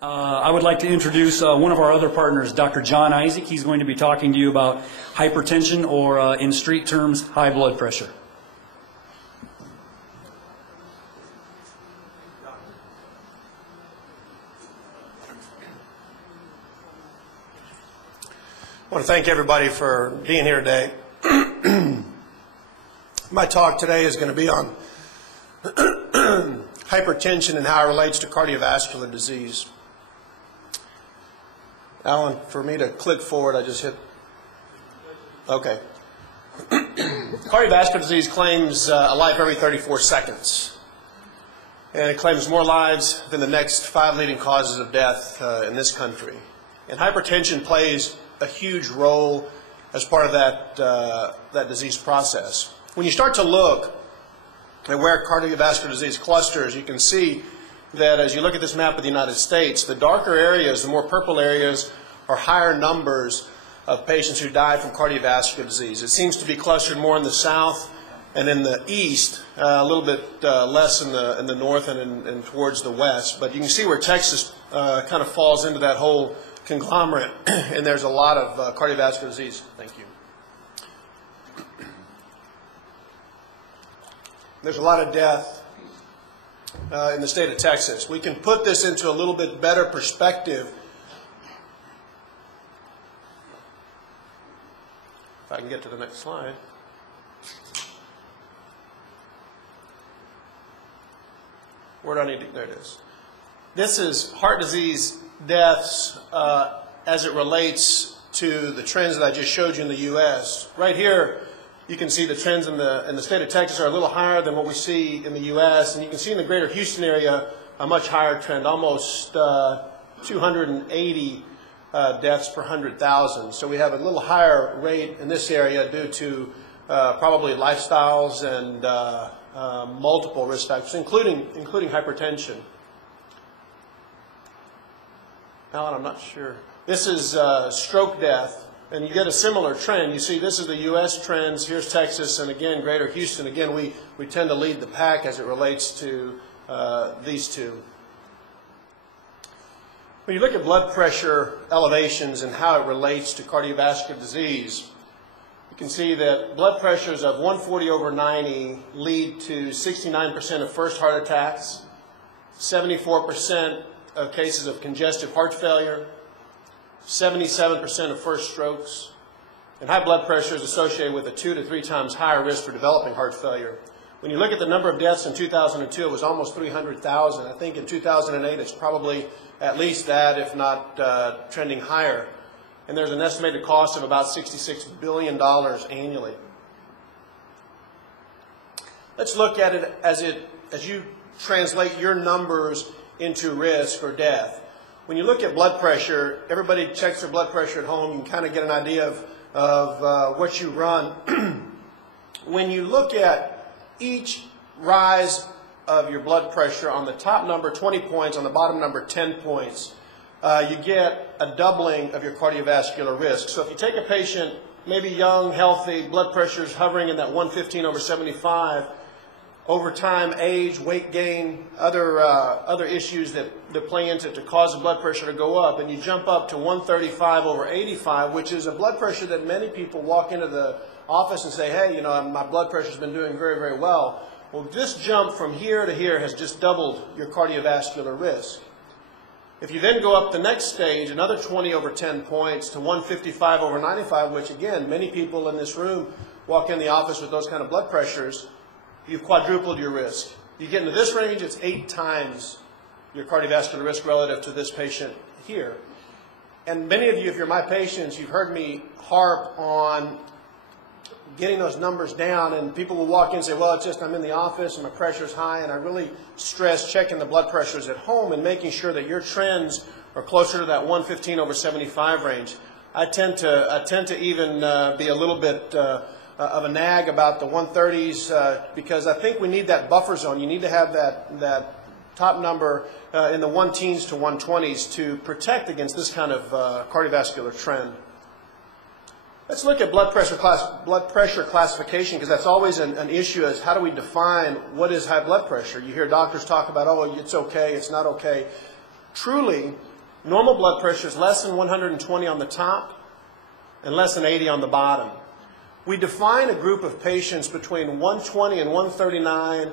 I would like to introduce one of our other partners, Dr. John Isaac. He's going to be talking to you about hypertension, or in street terms, high blood pressure. I want to thank everybody for being here today. My talk today is going to be on hypertension and how it relates to cardiovascular disease. Alan, for me to click forward, I just hit. Okay. Cardiovascular disease claims a life every 34 seconds. And it claims more lives than the next 5 leading causes of death in this country. And hypertension plays a huge role as part of that disease process. When you start to look at where cardiovascular disease clusters, you can see that as you look at this map of the United States, the darker areas, the more purple areas, are higher numbers of patients who die from cardiovascular disease. It seems to be clustered more in the south and in the east, a little bit less in the north and towards the west. But you can see where Texas kind of falls into that whole conglomerate, and there's a lot of cardiovascular disease. Thank you. There's a lot of death in the state of Texas. We can put this into a little bit better perspective. If I can get to the next slide. Where do I need to? There it is. This is heart disease deaths as it relates to the trends that I just showed you in the U.S. Right here, you can see the trends in the state of Texas are a little higher than what we see in the U.S. And you can see in the greater Houston area a much higher trend, almost 280 deaths per 100,000. So we have a little higher rate in this area due to probably lifestyles and multiple risk factors, including hypertension. Alan, I'm not sure. This is stroke death, and you get a similar trend. You see, this is the U.S. trends. Here's Texas, and again, greater Houston. Again, we tend to lead the pack as it relates to these two. When you look at blood pressure elevations and how it relates to cardiovascular disease, you can see that blood pressures of 140/90 lead to 69% of first heart attacks, 74% of cases of congestive heart failure, 77% of first strokes, and high blood pressure is associated with a 2 to 3 times higher risk for developing heart failure. When you look at the number of deaths in 2002, it was almost 300,000. I think in 2008 it's probably at least that, if not trending higher. And there's an estimated cost of about $66 billion annually. Let's look at it as you translate your numbers into risk or death. When you look at blood pressure, everybody checks their blood pressure at home. You can kind of get an idea of what you run. When you look at each rise of your blood pressure, on the top number 20 points, on the bottom number 10 points, you get a doubling of your cardiovascular risk. So if you take a patient, maybe young, healthy, blood pressure is hovering in that 115/75, over time, age, weight gain, other issues that play into it to cause the blood pressure to go up, and you jump up to 135/85, which is a blood pressure that many people walk into the office and say, hey, you know, my blood pressure's been doing very, very well. Well, this jump from here to here has just doubled your cardiovascular risk. If you then go up the next stage, another 20/10 points to 155/95, which again, many people in this room walk in the office with those kind of blood pressures, you've quadrupled your risk. You get into this range, it's 8 times your cardiovascular risk relative to this patient here. And many of you, if you're my patients, you've heard me harp on getting those numbers down, and people will walk in and say, well, it's just I'm in the office and my pressure's high, and I really stress checking the blood pressures at home and making sure that your trends are closer to that 115/75 range. I tend to even be a little bit of a nag about the 130s because I think we need that buffer zone. You need to have that top number in the 1-teens to 120s to protect against this kind of cardiovascular trend. Let's look at blood pressure classification, because that's always an issue, is how do we define what is high blood pressure? You hear doctors talk about, oh, it's okay, it's not okay. Truly, Normal blood pressure is less than 120 on the top and less than 80 on the bottom. We define a group of patients between 120 and 139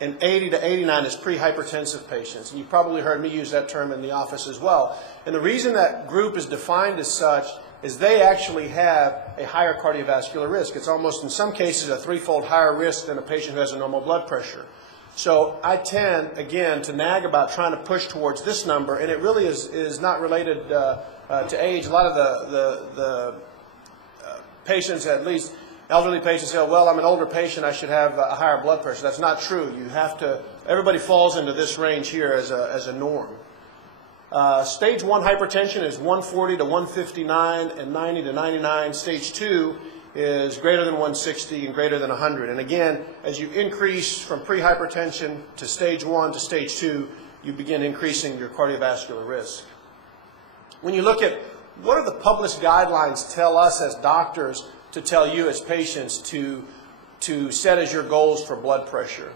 and 80 to 89 as pre-hypertensive patients. And you probably heard me use that term in the office as well. And the reason that group is defined as such is they actually have a higher cardiovascular risk. It's almost, in some cases, a threefold higher risk than a patient who has a normal blood pressure. So I tend, again, to nag about trying to push towards this number, and it really is not related to age. A lot of the patients, at least elderly patients, say, well, I'm an older patient, I should have a higher blood pressure. That's not true. You have to, everybody falls into this range here as a norm. Stage 1 hypertension is 140 to 159 and 90 to 99. Stage 2 is greater than 160 and greater than 100. And again, as you increase from pre-hypertension to stage 1 to stage 2, you begin increasing your cardiovascular risk. When you look at what are the published guidelines tell us as doctors to tell you as patients to set as your goals for blood pressure.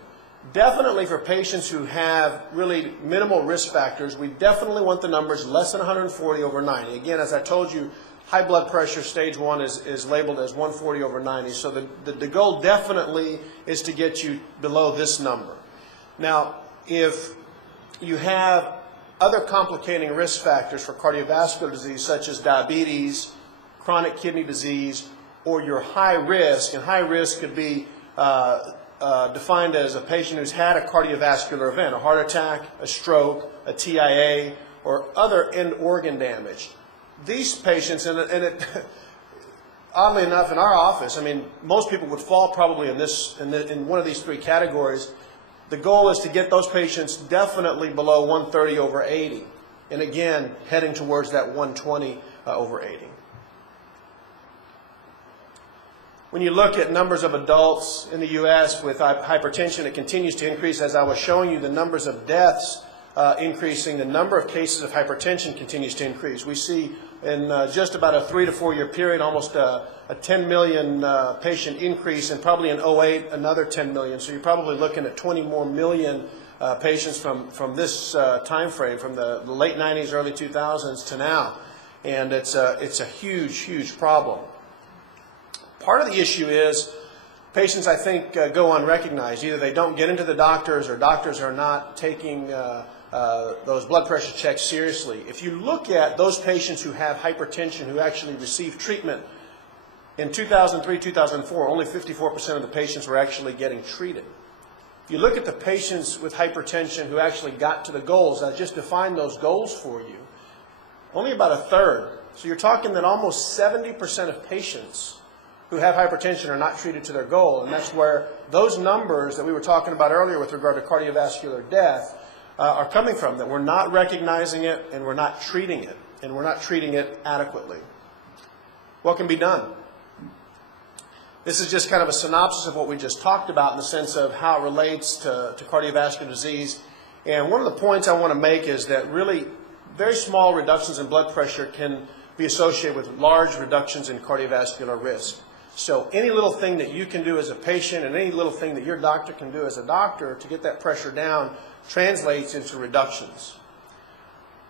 Definitely for patients who have really minimal risk factors, we definitely want the numbers less than 140 over 90. Again, as I told you, high blood pressure stage 1 is labeled as 140 over 90. So the goal definitely is to get you below this number. Now, if you have other complicating risk factors for cardiovascular disease, such as diabetes, chronic kidney disease, or your high risk, and high risk could be defined as a patient who's had a cardiovascular event, a heart attack, a stroke, a TIA, or other end organ damage. These patients, oddly enough, in our office, I mean, most people would fall probably in one of these three categories. The goal is to get those patients definitely below 130 over 80, and again, heading towards that 120 over 80. When you look at numbers of adults in the U.S. with hypertension, it continues to increase. As I was showing you, the numbers of deaths increasing, the number of cases of hypertension continues to increase. We see in just about a 3 to 4 year period almost a 10 million patient increase, and probably in 08 another 10 million. So you're probably looking at 20 more million patients from this time frame, from the late 90s, early 2000s to now. And it's a huge, huge problem. Part of the issue is patients, I think, go unrecognized. Either they don't get into the doctors, or doctors are not taking those blood pressure checks seriously. If you look at those patients who have hypertension who actually receive treatment, in 2003, 2004, only 54% of the patients were actually getting treated. If you look at the patients with hypertension who actually got to the goals, I just defined those goals for you, only about a third. So you're talking that almost 70% of patients who have hypertension are not treated to their goal, and that's where those numbers that we were talking about earlier with regard to cardiovascular death are coming from, that we're not recognizing it and we're not treating it, and we're not treating it adequately. What can be done? This is just kind of a synopsis of what we just talked about in the sense of how it relates to cardiovascular disease. And one of the points I want to make is that really very small reductions in blood pressure can be associated with large reductions in cardiovascular risk. So any little thing that you can do as a patient, and any little thing that your doctor can do as a doctor to get that pressure down, translates into reductions.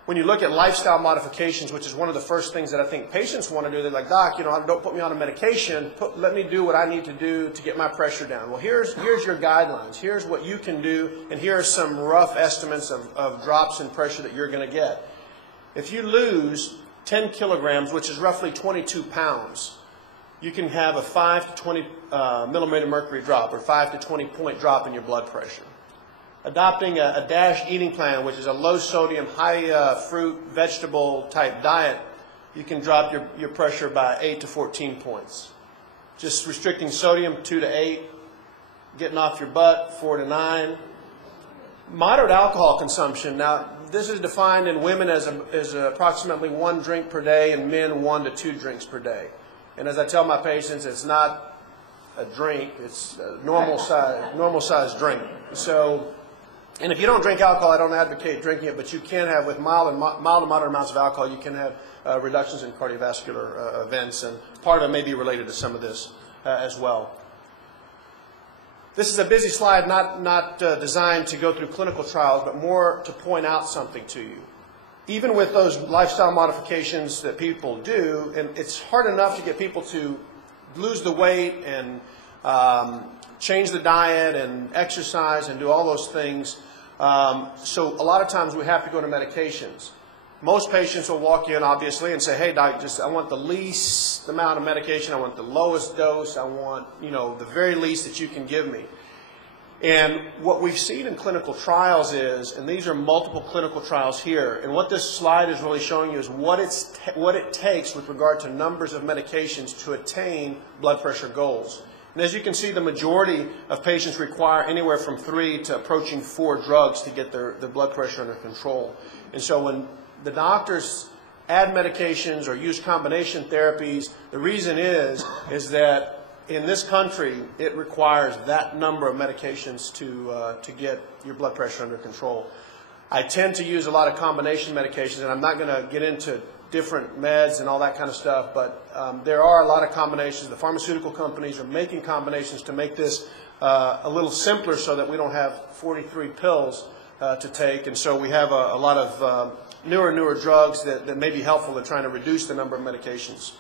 When you look at lifestyle modifications, which is one of the first things that I think patients want to do, they're like, doc, don't put me on a medication, let me do what I need to do to get my pressure down. Well, here's your guidelines. Here's what you can do, and here are some rough estimates of drops in pressure that you're going to get. If you lose 10 kilograms, which is roughly 22 pounds, you can have a 5 to 20 millimeter mercury drop, or 5 to 20 point drop in your blood pressure. Adopting a DASH eating plan, which is a low sodium, high fruit, vegetable type diet, you can drop your pressure by 8 to 14 points. Just restricting sodium 2 to 8, getting off your butt 4 to 9. Moderate alcohol consumption. Now, this is defined in women as approximately 1 drink per day, and men 1 to 2 drinks per day. And as I tell my patients, it's not a drink, it's a normal size drink. So, and if you don't drink alcohol, I don't advocate drinking it, but you can have, with mild and moderate amounts of alcohol, you can have reductions in cardiovascular events, and part of it may be related to some of this as well. This is a busy slide, not designed to go through clinical trials, but more to point out something to you. even with those lifestyle modifications that people do, and it's hard enough to get people to lose the weight and change the diet and exercise and do all those things. So a lot of times we have to go to medications. Most patients will walk in, obviously, and say, hey, doc, I want the least amount of medication. I want the lowest dose. I want, the very least that you can give me. And what we've seen in clinical trials is, and these are multiple clinical trials here, and what this slide is really showing you is what it takes with regard to numbers of medications to attain blood pressure goals. And as you can see, the majority of patients require anywhere from 3 to approaching 4 drugs to get their blood pressure under control. And so when the doctors add medications or use combination therapies, the reason is that in this country, it requires that number of medications to get your blood pressure under control. I tend to use a lot of combination medications, and I'm not going to get into different meds and all that kind of stuff, but there are a lot of combinations. The pharmaceutical companies are making combinations to make this a little simpler so that we don't have 43 pills to take, and so we have a lot of newer drugs that may be helpful in trying to reduce the number of medications.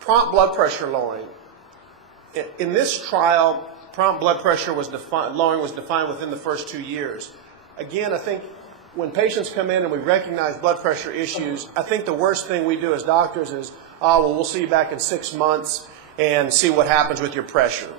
Prompt blood pressure lowering. In this trial, prompt blood pressure lowering was defined within the first 2 years. Again, I think when patients come in and we recognize blood pressure issues, I think the worst thing we do as doctors is, we'll see you back in 6 months and see what happens with your pressure.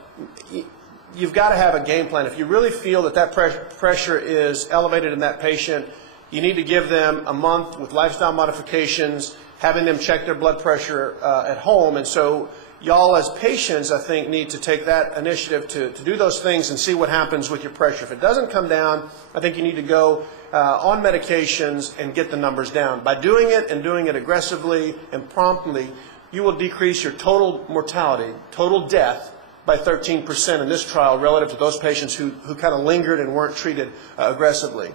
You've got to have a game plan. If you really feel that pressure is elevated in that patient, you need to give them a month with lifestyle modifications, having them check their blood pressure at home. And so y'all as patients, I think, need to take that initiative to do those things and see what happens with your pressure. If it doesn't come down, I think you need to go on medications and get the numbers down. By doing it and doing it aggressively and promptly, you will decrease your total mortality, total death, by 13% in this trial relative to those patients who kind of lingered and weren't treated aggressively.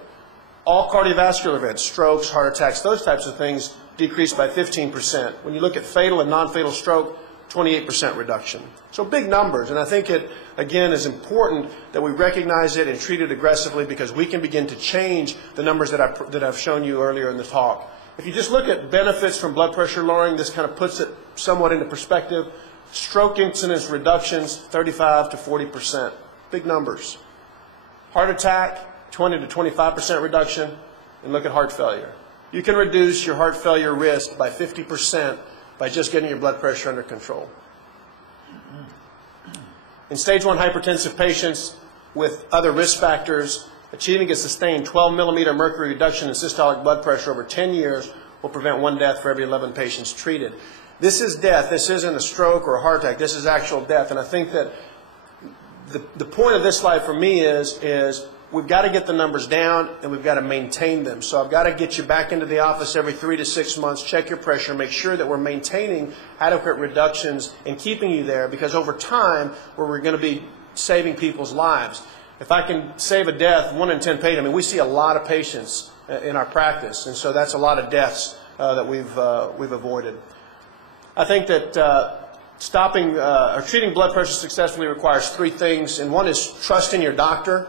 All cardiovascular events, strokes, heart attacks, those types of things decreased by 15%. When you look at fatal and non-fatal stroke, 28% reduction. So big numbers, and I think it, again, is important that we recognize it and treat it aggressively because we can begin to change the numbers that I've shown you earlier in the talk. If you just look at benefits from blood pressure lowering, this kind of puts it somewhat into perspective. Stroke incidence reductions, 35 to 40%. Big numbers. Heart attack, 20 to 25% reduction. And look at heart failure. You can reduce your heart failure risk by 50% by just getting your blood pressure under control. In stage 1 hypertensive patients with other risk factors, achieving a sustained 12 millimeter mercury reduction in systolic blood pressure over 10 years will prevent 1 death for every 11 patients treated. This is death. This isn't a stroke or a heart attack. This is actual death. And I think that the point of this slide for me is we've got to get the numbers down and we've got to maintain them. So I've got to get you back into the office every 3 to 6 months, check your pressure, make sure that we're maintaining adequate reductions and keeping you there, because over time we're going to be saving people's lives. If I can save a death, 1 in 10 patients, I mean, we see a lot of patients in our practice, and so that's a lot of deaths that we've avoided. I think that stopping or treating blood pressure successfully requires 3 things, and one is trust in your doctor,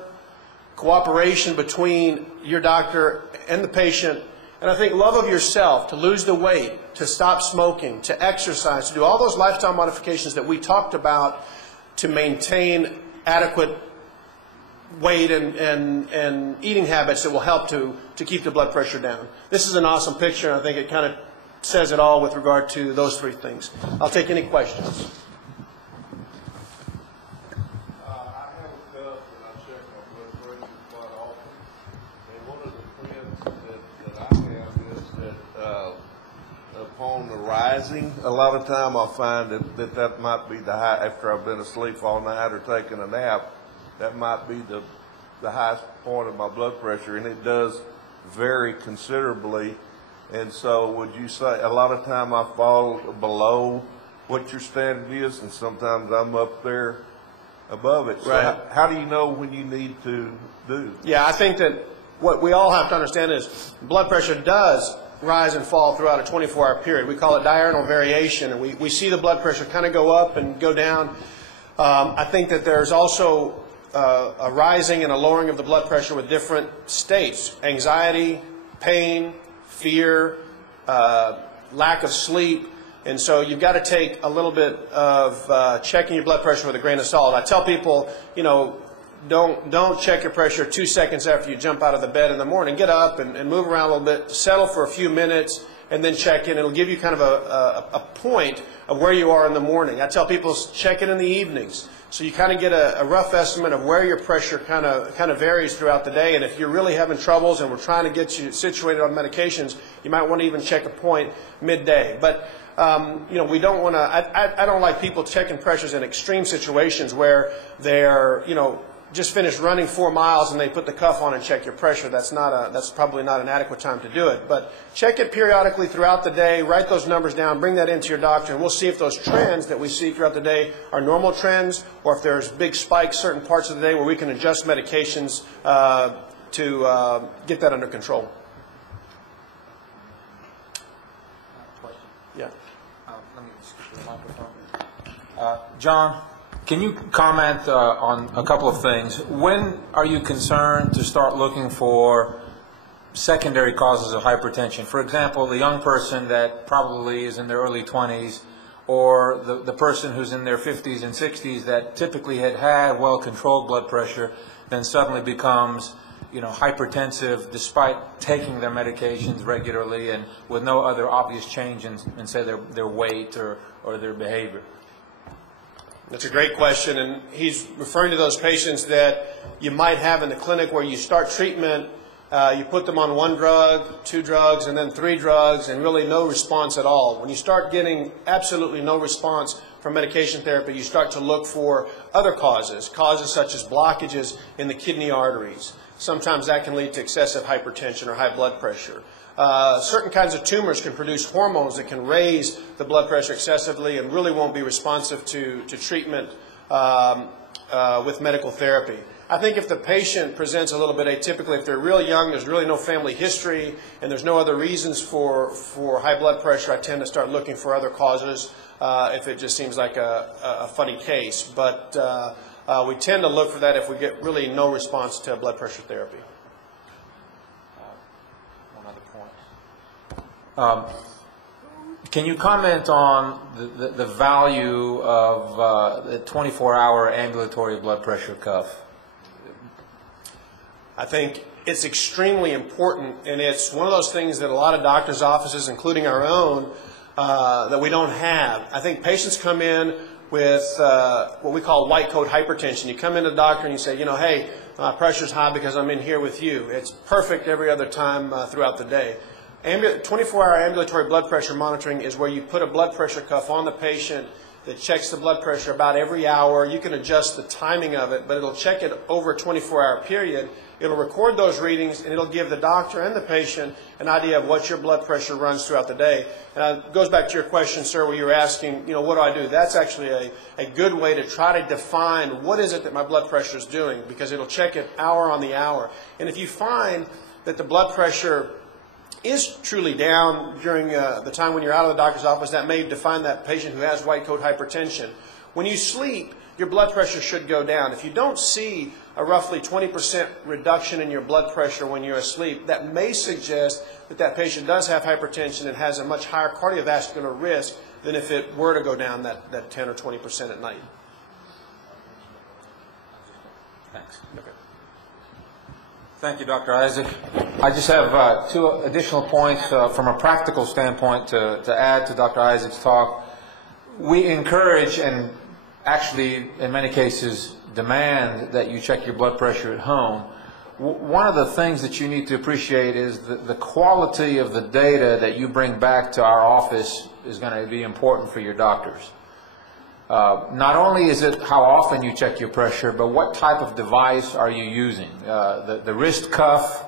cooperation between your doctor and the patient, and I think love of yourself, to lose the weight, to stop smoking, to exercise, to do all those lifestyle modifications that we talked about to maintain adequate weight and eating habits that will help to keep the blood pressure down. This is an awesome picture, and I think it kind of says it all with regard to those 3 things. I'll take any questions. I have a cuff and I check my blood pressure quite often. And one of the trends that I have is that upon the rising, a lot of time I find that might be the high, after I've been asleep all night or taking a nap, that might be the highest point of my blood pressure, and it does vary considerably. And so would you say a lot of time I fall below what your standard is, and sometimes I'm up there above it? So right. How do you know when you need to do? Yeah, I think that what we all have to understand is blood pressure does rise and fall throughout a 24-hour period. We call it diurnal variation, and we see the blood pressure kind of go up and go down. I think that there's also a rising and a lowering of the blood pressure with different states: anxiety, pain, fear, lack of sleep. And so you've got to take a little bit of checking your blood pressure with a grain of salt. I tell people, you know, don't check your pressure 2 seconds after you jump out of the bed in the morning. Get up and move around a little bit, settle for a few minutes, and then check in. It'll give you kind of a point of where you are in the morning. I tell people check it in the evenings, so you kind of get a rough estimate of where your pressure kind of varies throughout the day. And if you're really having troubles and we're trying to get you situated on medications, you might want to even check a point midday. But you know, we don't want to. I don't like people checking pressures in extreme situations where they're, you know, just finished running 4 miles and they put the cuff on and check your pressure. That's probably not an adequate time to do it. But check it periodically throughout the day. Write those numbers down. Bring that into your doctor, and we'll see if those trends that we see throughout the day are normal trends, or if there's big spikes certain parts of the day where we can adjust medications to get that under control. Question. Yeah. Let me just get the microphone. John, can you comment on a couple of things? When are you concerned to start looking for secondary causes of hypertension? For example, the young person that probably is in their early 20s, or the person who's in their 50s and 60s that typically had well-controlled blood pressure, then suddenly becomes, you know, hypertensive despite taking their medications regularly and with no other obvious change in say, their weight or their behavior. That's a great question, and he's referring to those patients that you might have in the clinic where you start treatment, you put them on 1 drug, 2 drugs, and then 3 drugs, and really no response at all. When you start getting absolutely no response from medication therapy, you start to look for other causes such as blockages in the kidney arteries. Sometimes that can lead to excessive hypertension or high blood pressure. Certain kinds of tumors can produce hormones that can raise the blood pressure excessively and really won't be responsive to treatment with medical therapy. I think if the patient presents a little bit atypically, if they're really young, there's really no family history, and there's no other reasons for high blood pressure, I tend to start looking for other causes if it just seems like a funny case. But we tend to look for that if we get really no response to blood pressure therapy. Can you comment on the value of the 24-hour ambulatory blood pressure cuff? I think it's extremely important, and it's one of those things that a lot of doctors' offices, including our own, that we don't have. I think patients come in with what we call white coat hypertension. You come in to the doctor and you say, you know, hey, my pressure's high because I'm in here with you. It's perfect every other time throughout the day. 24-hour ambulatory blood pressure monitoring is where you put a blood pressure cuff on the patient that checks the blood pressure about every hour. You can adjust the timing of it, but it'll check it over a 24-hour period. It'll record those readings, and it'll give the doctor and the patient an idea of what your blood pressure runs throughout the day. And it goes back to your question, sir, where you were asking, you know, what do I do? That's actually a good way to try to define what is it that my blood pressure is doing, because it'll check it hour on the hour. And if you find that the blood pressure is truly down during the time when you're out of the doctor's office, that may define that patient who has white coat hypertension. When you sleep, your blood pressure should go down. If you don't see a roughly 20% reduction in your blood pressure when you're asleep, that may suggest that that patient does have hypertension and has a much higher cardiovascular risk than if it were to go down that 10 or 20% at night. Thanks. Okay. Thank you, Dr. Isaac. I just have 2 additional points from a practical standpoint to add to Dr. Isaac's talk. We encourage and actually, in many cases, demand that you check your blood pressure at home. One of the things that you need to appreciate is the quality of the data that you bring back to our office is going to be important for your doctors. Not only is it how often you check your pressure, but what type of device are you using? The wrist cuff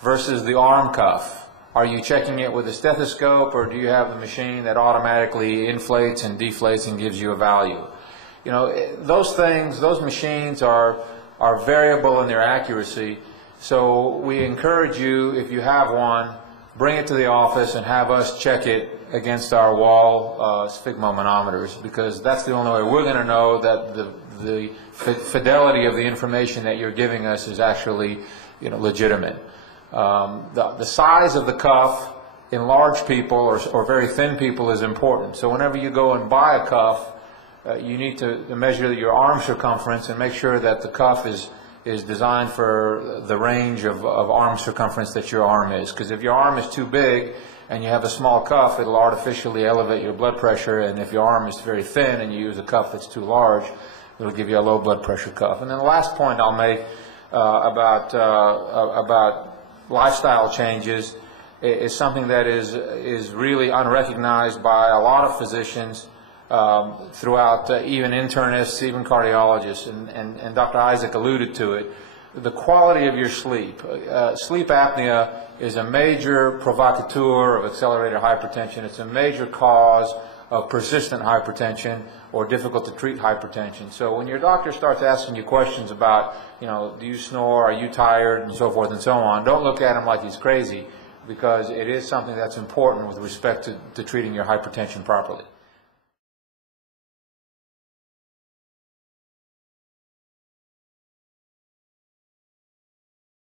versus the arm cuff. Are you checking it with a stethoscope, or do you have the machine that automatically inflates and deflates and gives you a value? You know, those things, those machines are variable in their accuracy. So we encourage you, if you have one, bring it to the office and have us check it against our wall sphygmomanometers, because that's the only way we're going to know that the fidelity of the information that you're giving us is actually, legitimate. The size of the cuff in large people or very thin people is important. So whenever you go and buy a cuff, you need to measure your arm circumference and make sure that the cuff is designed for the range of arm circumference that your arm is. Because if your arm is too big and you have a small cuff, it'll artificially elevate your blood pressure. And if your arm is very thin and you use a cuff that's too large, it'll give you a low blood pressure cuff. And then the last point I'll make about lifestyle changes is something that is really unrecognized by a lot of physicians throughout, even internists, even cardiologists, and Dr. Isaac alluded to it. The quality of your sleep. Sleep apnea is a major provocateur of accelerated hypertension. It's a major cause of persistent hypertension or difficult to treat hypertension. So when your doctor starts asking you questions about, do you snore, are you tired, and so forth and so on, don't look at him like he's crazy, because it is something that's important with respect to treating your hypertension properly.